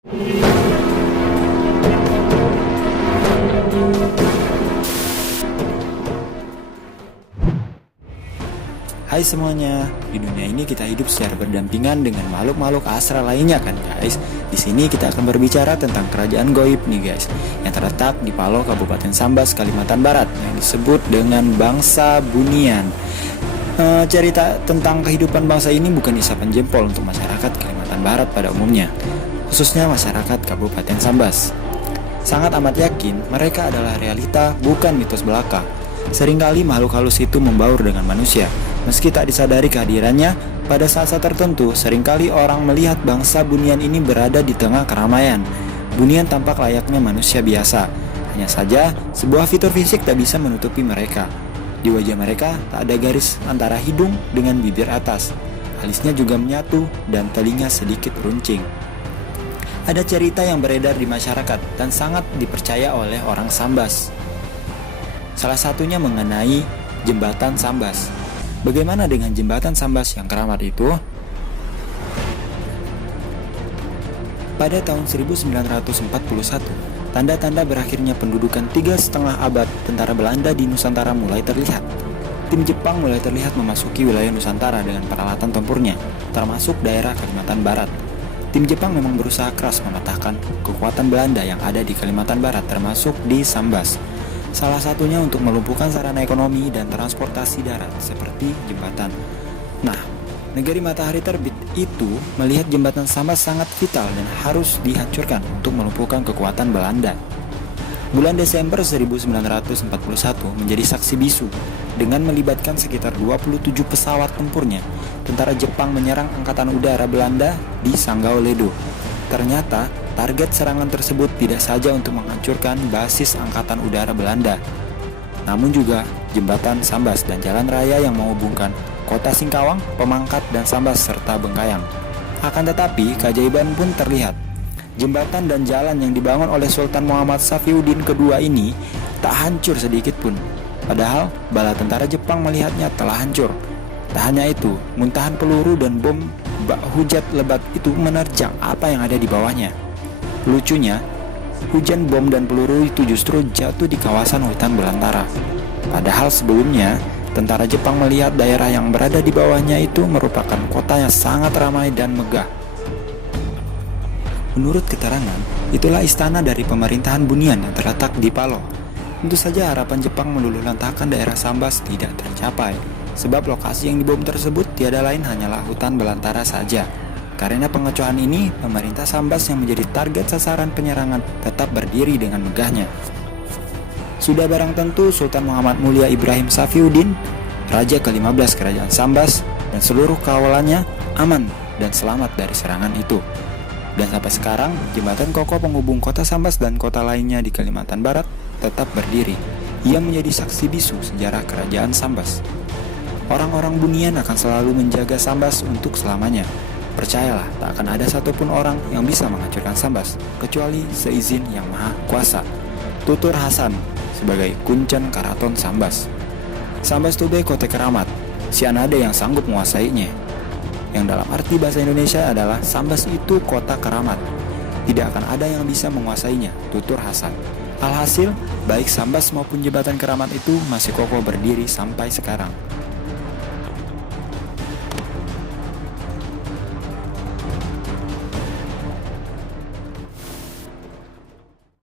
Hai semuanya, di dunia ini kita hidup secara berdampingan dengan makhluk-makhluk astral lainnya kan guys. Di sini kita akan berbicara tentang kerajaan goib nih guys, yang terletak di Paloh, Kabupaten Sambas, Kalimantan Barat, yang disebut dengan bangsa Bunian. Cerita tentang kehidupan bangsa ini bukan isapan jempol untuk masyarakat Kalimantan Barat pada umumnya, khususnya masyarakat Kabupaten Sambas. Sangat amat yakin mereka adalah realita, bukan mitos belaka. Seringkali makhluk halus itu membaur dengan manusia. Meski tak disadari kehadirannya, pada saat-saat tertentu seringkali orang melihat bangsa Bunian ini berada di tengah keramaian. Bunian tampak layaknya manusia biasa. Hanya saja, sebuah fitur fisik tak bisa menutupi mereka. Di wajah mereka tak ada garis antara hidung dengan bibir atas. Alisnya juga menyatu dan telinga sedikit runcing. Ada cerita yang beredar di masyarakat dan sangat dipercaya oleh orang Sambas. Salah satunya mengenai jembatan Sambas. Bagaimana dengan jembatan Sambas yang keramat itu? Pada tahun 1941, tanda-tanda berakhirnya pendudukan 3,5 abad tentara Belanda di Nusantara mulai terlihat. Tim Jepang mulai terlihat memasuki wilayah Nusantara dengan peralatan tempurnya, termasuk daerah Kalimantan Barat. Tim Jepang memang berusaha keras mematahkan kekuatan Belanda yang ada di Kalimantan Barat, termasuk di Sambas. Salah satunya untuk melumpuhkan sarana ekonomi dan transportasi darat seperti jembatan. Nah, negeri matahari terbit itu melihat jembatan Sambas sangat vital dan harus dihancurkan untuk melumpuhkan kekuatan Belanda. Bulan Desember 1941 menjadi saksi bisu dengan melibatkan sekitar 27 pesawat tempurnya. Tentara Jepang menyerang angkatan udara Belanda di Sanggau Ledo. Ternyata target serangan tersebut tidak saja untuk menghancurkan basis angkatan udara Belanda, namun juga jembatan Sambas dan jalan raya yang menghubungkan kota Singkawang, Pemangkat, dan Sambas serta Bengkayang. Akan tetapi keajaiban pun terlihat. Jembatan dan jalan yang dibangun oleh Sultan Muhammad Safiuddin kedua ini tak hancur sedikit pun. Padahal bala tentara Jepang melihatnya telah hancur. Tak hanya itu, muntahan peluru dan bom bak hujat lebat itu menerjang apa yang ada di bawahnya. Lucunya, hujan bom dan peluru itu justru jatuh di kawasan hutan belantara. Padahal sebelumnya, tentara Jepang melihat daerah yang berada di bawahnya itu merupakan kota yang sangat ramai dan megah. Menurut keterangan, itulah istana dari pemerintahan Bunian yang terletak di Paloh. Tentu saja harapan Jepang meluluhlantahkan daerah Sambas tidak tercapai, sebab lokasi yang dibom tersebut tiada lain hanyalah hutan belantara saja. Karena pengecohan ini, pemerintah Sambas yang menjadi target sasaran penyerangan tetap berdiri dengan megahnya. Sudah barang tentu Sultan Muhammad Mulia Ibrahim Safiuddin, Raja ke-15 Kerajaan Sambas, dan seluruh kawalannya aman dan selamat dari serangan itu. Dan sampai sekarang, jembatan kokoh penghubung kota Sambas dan kota lainnya di Kalimantan Barat tetap berdiri. Ia menjadi saksi bisu sejarah Kerajaan Sambas. Orang-orang Bunian akan selalu menjaga Sambas untuk selamanya. Percayalah, tak akan ada satupun orang yang bisa menghancurkan Sambas, kecuali seizin Yang Maha Kuasa. Tutur Hasan sebagai Kuncen Karaton Sambas. Sambas tube kote keramat, sian ada yang sanggup menguasainya. Yang dalam arti bahasa Indonesia adalah Sambas itu kota keramat. Tidak akan ada yang bisa menguasainya, tutur Hasan. Alhasil, baik Sambas maupun jembatan keramat itu masih kokoh berdiri sampai sekarang.